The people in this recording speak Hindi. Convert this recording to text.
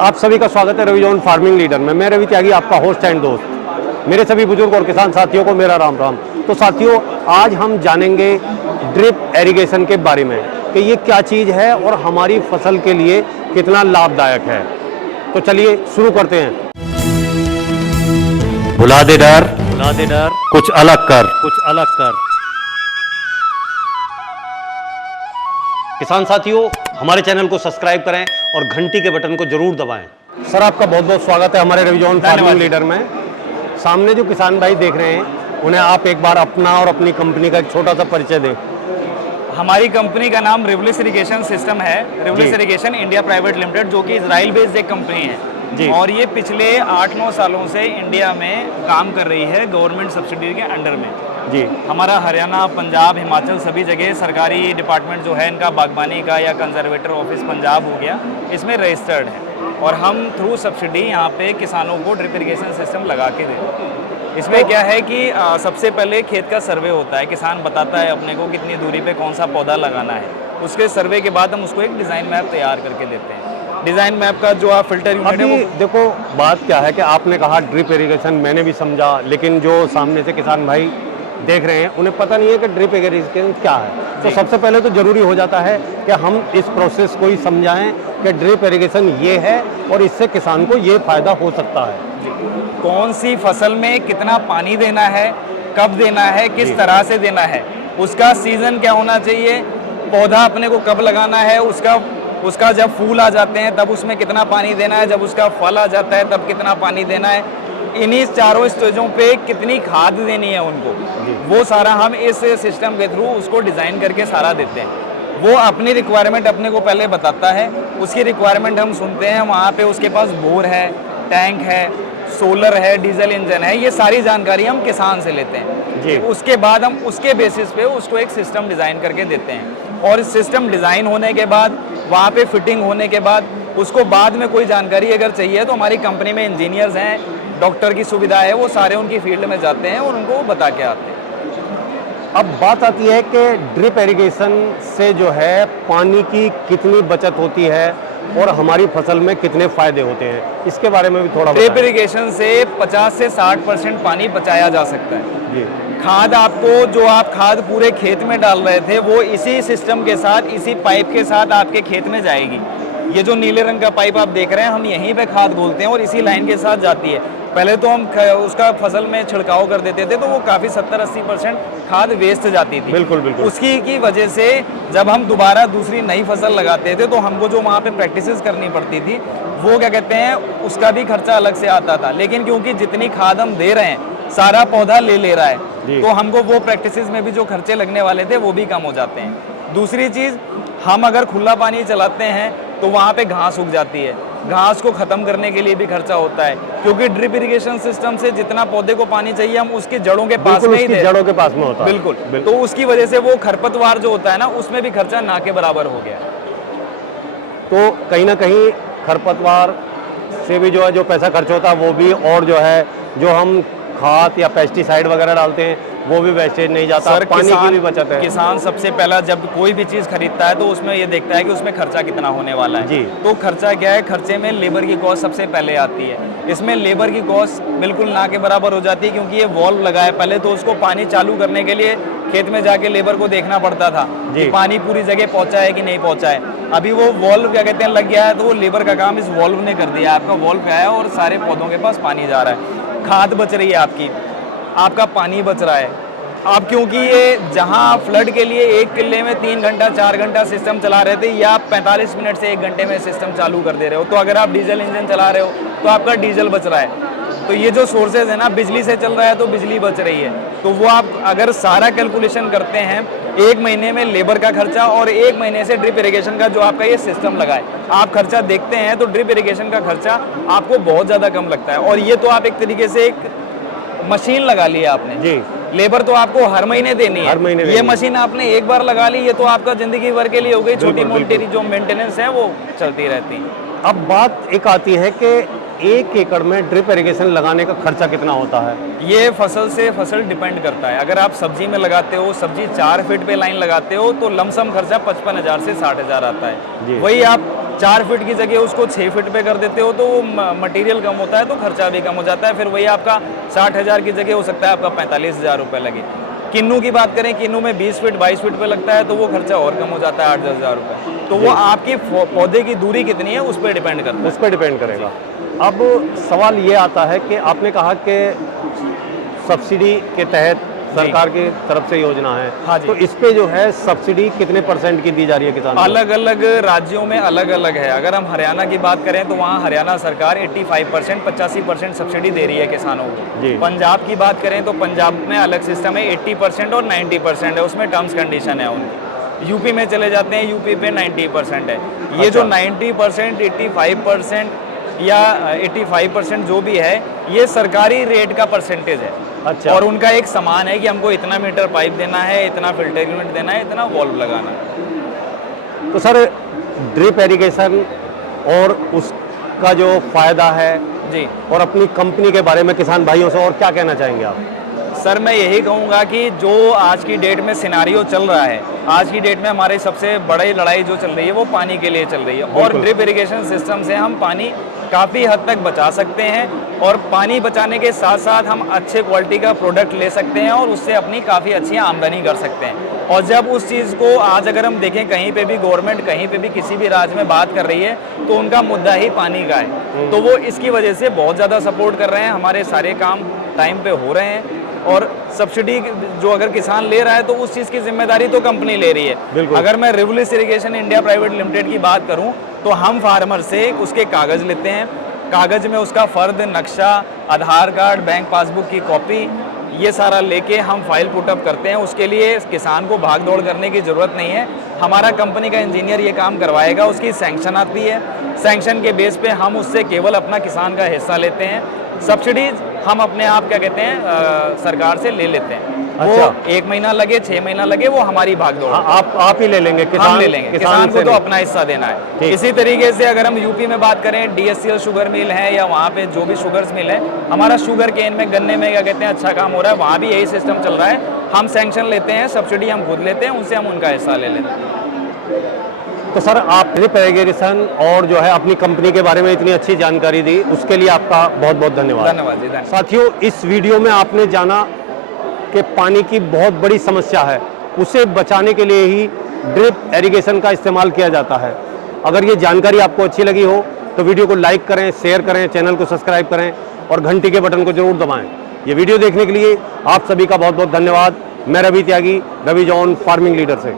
आप सभी का स्वागत है रवि जॉन फार्मिंग लीडर में। मैं रवि त्यागी, आपका होस्ट एंड दोस्त। मेरे सभी बुजुर्ग और किसान साथियों को मेरा राम राम। तो साथियों, आज हम जानेंगे ड्रिप एरीगेशन के बारे में कि ये क्या चीज़ है और हमारी फसल के लिए कितना लाभदायक है। तो चलिए शुरू करते हैं। भुला दे डर, कुछ अलग कर। किसान साथियों, हमारे चैनल को सब्सक्राइब करें और घंटी के बटन को जरूर दबाएं। सर, आपका बहुत बहुत स्वागत है हमारे रवि जॉन फार्मिंग लीडर में। सामने जो किसान भाई देख रहे हैं, उन्हें आप एक बार अपना और अपनी कंपनी का एक छोटा सा परिचय दें। हमारी कंपनी का नाम रिवलिस इरिगेशन सिस्टम है। रिवलिस इरिगेशन इंडिया प्राइवेट लिमिटेड, जो कि इजराइल बेस्ड एक कंपनी है जी। और ये पिछले 8-9 सालों से इंडिया में काम कर रही है गवर्नमेंट सब्सिडी के अंडर में जी। हमारा हरियाणा, पंजाब, हिमाचल सभी जगह सरकारी डिपार्टमेंट जो है इनका, बागबानी का या कंजर्वेटर ऑफिस पंजाब हो गया, इसमें रजिस्टर्ड है और हम थ्रू सब्सिडी यहाँ पे किसानों को ड्रिप इरिगेशन सिस्टम लगा के देते हैं। इसमें क्या है कि सबसे पहले खेत का सर्वे होता है। किसान बताता है अपने को कितनी दूरी पे कौन सा पौधा लगाना है। उसके सर्वे के बाद हम उसको एक डिज़ाइन मैप तैयार करके देते हैं। डिज़ाइन मैप का जो आप फिल्टर यूनिट है वो देखो, बात क्या है कि आपने कहा ड्रिप इरिगेशन, मैंने भी समझा, लेकिन जो सामने से किसान भाई देख रहे हैं उन्हें पता नहीं है कि ड्रिप इरिगेशन क्या है। तो सबसे पहले तो जरूरी हो जाता है कि हम इस प्रोसेस को ही समझाएं कि ड्रिप इरिगेशन ये है और इससे किसान को ये फायदा हो सकता है। कौन सी फसल में कितना पानी देना है, कब देना है, किस तरह से देना है, उसका सीजन क्या होना चाहिए, पौधा अपने को कब लगाना है, उसका जब फूल आ जाते हैं तब उसमें कितना पानी देना है, जब उसका फल आ जाता है तब कितना पानी देना है, इन्हीं चारों स्टेजों पे कितनी खाद देनी है उनको, वो सारा हम इस सिस्टम के थ्रू उसको डिज़ाइन करके सारा देते हैं। वो अपनी रिक्वायरमेंट अपने को पहले बताता है, उसकी रिक्वायरमेंट हम सुनते हैं। वहाँ पे उसके पास बोर है, टैंक है, सोलर है, डीजल इंजन है, ये सारी जानकारी हम किसान से लेते हैं जी। उसके बाद हम उसके बेसिस पे उसको एक सिस्टम डिज़ाइन करके देते हैं और सिस्टम डिज़ाइन होने के बाद, वहाँ पे फिटिंग होने के बाद, उसको बाद में कोई जानकारी अगर चाहिए तो हमारी कंपनी में इंजीनियर्स हैं, डॉक्टर की सुविधा है, वो सारे उनकी फील्ड में जाते हैं और उनको बता के आते हैं। अब बात आती है कि ड्रिप इरिगेशन से जो है पानी की कितनी बचत होती है और हमारी फसल में कितने फायदे होते हैं, इसके बारे में भी थोड़ा ड्रिप इरिगेशन से 50 से 60% पानी बचाया जा सकता है जी। खाद आपको, जो आप खाद पूरे खेत में डाल रहे थे, वो इसी सिस्टम के साथ, इसी पाइप के साथ आपके खेत में जाएगी। ये जो नीले रंग का पाइप आप देख रहे हैं, हम यहीं पे खाद बोलते हैं और इसी लाइन के साथ जाती है। पहले तो हम उसका फसल में छिड़काव कर देते थे तो वो काफ़ी 70-80% खाद वेस्ट जाती थी। बिल्कुल बिल्कुल। उसकी की वजह से जब हम दोबारा दूसरी नई फसल लगाते थे तो हमको जो वहाँ पे प्रैक्टिसेस करनी पड़ती थी, वो क्या कहते हैं, उसका भी खर्चा अलग से आता था। लेकिन क्योंकि जितनी खाद हम दे रहे हैं, सारा पौधा ले रहा है, तो हमको वो प्रैक्टिसेस में भी जो खर्चे लगने वाले थे वो भी कम हो जाते हैं। दूसरी चीज़, हम अगर खुला पानी चलाते हैं तो वहाँ पे घास उग जाती है। घास को ख़त्म करने के लिए भी खर्चा होता है, क्योंकि ड्रिप इरिगेशन सिस्टम से जितना पौधे को पानी चाहिए हम उसकी जड़ों के पास में ही दे, जड़ों के पास में होता है। बिल्कुल। तो उसकी वजह से वो खरपतवार जो होता है ना, उसमें भी खर्चा ना के बराबर हो गया। तो कहीं ना कहीं खरपतवार से भी जो है जो पैसा खर्च होता है वो भी, और जो है जो हम खाद या पेस्टिसाइड वगैरह डालते हैं वो भी वेस्टेज नहीं जाता। सर, पानी की भी बचत है। किसान सबसे पहला जब कोई भी चीज़ खरीदता है तो उसमें ये देखता है कि उसमें खर्चा कितना होने वाला है जी। तो खर्चा क्या है, खर्चे में लेबर की कॉस्ट सबसे पहले आती है। इसमें लेबर की कॉस्ट बिल्कुल ना के बराबर हो जाती है, क्योंकि ये वॉल्व लगा है। पहले तो उसको पानी चालू करने के लिए खेत में जाके लेबर को देखना पड़ता था कि पानी पूरी जगह पहुंचा है कि नहीं पहुंचा है। अभी वो वॉल्व क्या कहते हैं लग गया है, तो वो लेबर का काम इस वॉल्व ने कर दिया। आपका वॉल्व क्या है और सारे पौधों के पास पानी जा रहा है, खाद बच रही है आपकी, आपका पानी बच रहा है। आप क्योंकि ये जहां फ्लड के लिए 1 किले में 3 घंटा 4 घंटा सिस्टम चला रहे थे, या आप 45 मिनट से 1 घंटे में सिस्टम चालू कर दे रहे हो, तो अगर आप डीजल इंजन चला रहे हो तो आपका डीजल बच रहा है। तो ये जो सोर्सेज है ना, बिजली से चल रहा है तो बिजली बच रही है। तो वो आप अगर सारा कैलकुलेशन करते हैं, 1 महीने में लेबर का खर्चा और 1 महीने से ड्रिप इरिगेशन का जो आपका ये सिस्टम लगा है, आप खर्चा देखते हैं तो ड्रिप इरिगेशन का खर्चा आपको बहुत ज़्यादा कम लगता है। और ये तो आप एक तरीके से एक मशीन लगा ली है आपने जी। लेबर तो आपको हर महीने देनी है, ये मशीन आपने एक बार लगा ली, ये तो आपका जिंदगी भर के लिए हो गई। छोटी मोटी जो मेंटेनेंस है वो चलती रहती है। अब बात एक आती है कि 1 एकड़ में ड्रिप इरिगेशन लगाने का खर्चा कितना होता है? ये फसल से फसल डिपेंड करता है। अगर आप सब्जी में लगाते हो, सब्जी 4 फीट पे लाइन लगाते हो, तो लमसम खर्चा 55,000 से 60,000 आता है। वही आप 4 फीट की जगह उसको 6 फीट पे कर देते हो तो मटेरियल कम होता है तो खर्चा भी कम हो जाता है। फिर वही आपका 60,000 की जगह हो सकता है आपका 45,000 रुपये लगे। किन्नू की बात करें, किन्नू में 20 फीट 22 फीट पे लगता है तो वो खर्चा और कम हो जाता है 8-10 हज़ार रुपये। तो वो आपकी पौधे की दूरी कितनी है उस पर डिपेंड करता है। उस पर डिपेंड करेगा। अब सवाल ये आता है कि आपने कहा कि सब्सिडी के तहत सरकार की तरफ से योजना है, हाँ जी। तो इस पे जो है सब्सिडी कितने % की दी जा रही है किसानों को? अलग अलग राज्यों में अलग अलग है। अगर हम हरियाणा की बात करें तो वहाँ हरियाणा सरकार 85% 85% सब्सिडी दे रही है किसानों जी। को। पंजाब की बात करें तो पंजाब में अलग सिस्टम है, 80% और 90% है, उसमें टर्म्स कंडीशन है उनकी। यूपी में चले जाते हैं, यूपी पे 90% है। ये जो 90%, 85% या 85% जो भी है, ये सरकारी रेट का परसेंटेज है। अच्छा। और उनका एक समान है कि हमको इतना मीटर पाइप देना है, इतना फिल्टर यूनिट देना है, इतना वॉल्व लगाना है। तो सर ड्रिप एरीगेशन और उसका जो फायदा है जी और अपनी कंपनी के बारे में किसान भाइयों से और क्या कहना चाहेंगे आप? सर, मैं यही कहूँगा कि जो आज की डेट में सिनारियो चल रहा है, आज की डेट में हमारी सबसे बड़ी लड़ाई जो चल रही है वो पानी के लिए चल रही है। और बिल्कुल। ड्रिप इरिगेशन सिस्टम से हम पानी काफ़ी हद तक बचा सकते हैं और पानी बचाने के साथ साथ हम अच्छे क्वालिटी का प्रोडक्ट ले सकते हैं और उससे अपनी काफ़ी अच्छी आमदनी कर सकते हैं। और जब उस चीज़ को आज अगर हम देखें, कहीं पे भी गवर्नमेंट कहीं पे भी किसी भी राज्य में बात कर रही है तो उनका मुद्दा ही पानी का है। तो वो इसकी वजह से बहुत ज़्यादा सपोर्ट कर रहे हैं, हमारे सारे काम टाइम पे हो रहे हैं। और सब्सिडी जो अगर किसान ले रहा है तो उस चीज़ की जिम्मेदारी तो कंपनी ले रही है। बिल्कुल। अगर मैं रिवोल्यूस इरिगेशन इंडिया प्राइवेट लिमिटेड की बात करूं तो हम फार्मर से उसके कागज़ लेते हैं, कागज़ में उसका फ़र्द, नक्शा, आधार कार्ड, बैंक पासबुक की कॉपी, ये सारा लेके हम फाइल पुटअप करते हैं। उसके लिए किसान को भाग दौड़ करने की ज़रूरत नहीं है, हमारा कंपनी का इंजीनियर ये काम करवाएगा। उसकी सैंक्शन आती है, सैंक्शन के बेस पे हम उससे केवल अपना किसान का हिस्सा लेते हैं। सब्सिडीज हम अपने आप क्या कहते हैं सरकार से ले लेते हैं। अच्छा। वो 1 महीना लगे, 6 महीना लगे, वो हमारी भागदौड़ है। आप ही ले लेंगे? हम ले लेंगे, किसान को से तो नहीं। अपना हिस्सा देना है। ठीक। इसी तरीके से अगर हम यूपी में बात करें, DSCL शुगर मिल है या वहाँ पे जो भी शुगर्स मिल है, हमारा शुगर केन में, गन्ने में क्या कहते हैं अच्छा काम हो रहा है, वहाँ भी यही सिस्टम चल रहा है। हम सैंक्शन लेते हैं, सब्सिडी हम खुद लेते हैं, उनसे हम उनका हिस्सा ले लेते हैं। तो सर आप ड्रिप एरीगेशन और जो है अपनी कंपनी के बारे में इतनी अच्छी जानकारी दी, उसके लिए आपका बहुत बहुत धन्यवाद। धन्यवाद जी, धन्यवाद। साथियों, इस वीडियो में आपने जाना कि पानी की बहुत बड़ी समस्या है, उसे बचाने के लिए ही ड्रिप एरीगेशन का इस्तेमाल किया जाता है। अगर ये जानकारी आपको अच्छी लगी हो तो वीडियो को लाइक करें, शेयर करें, चैनल को सब्सक्राइब करें और घंटी के बटन को जरूर दबाएं। ये वीडियो देखने के लिए आप सभी का बहुत बहुत धन्यवाद। मैं रवि त्यागी, रवि जॉन फार्मिंग लीडर से।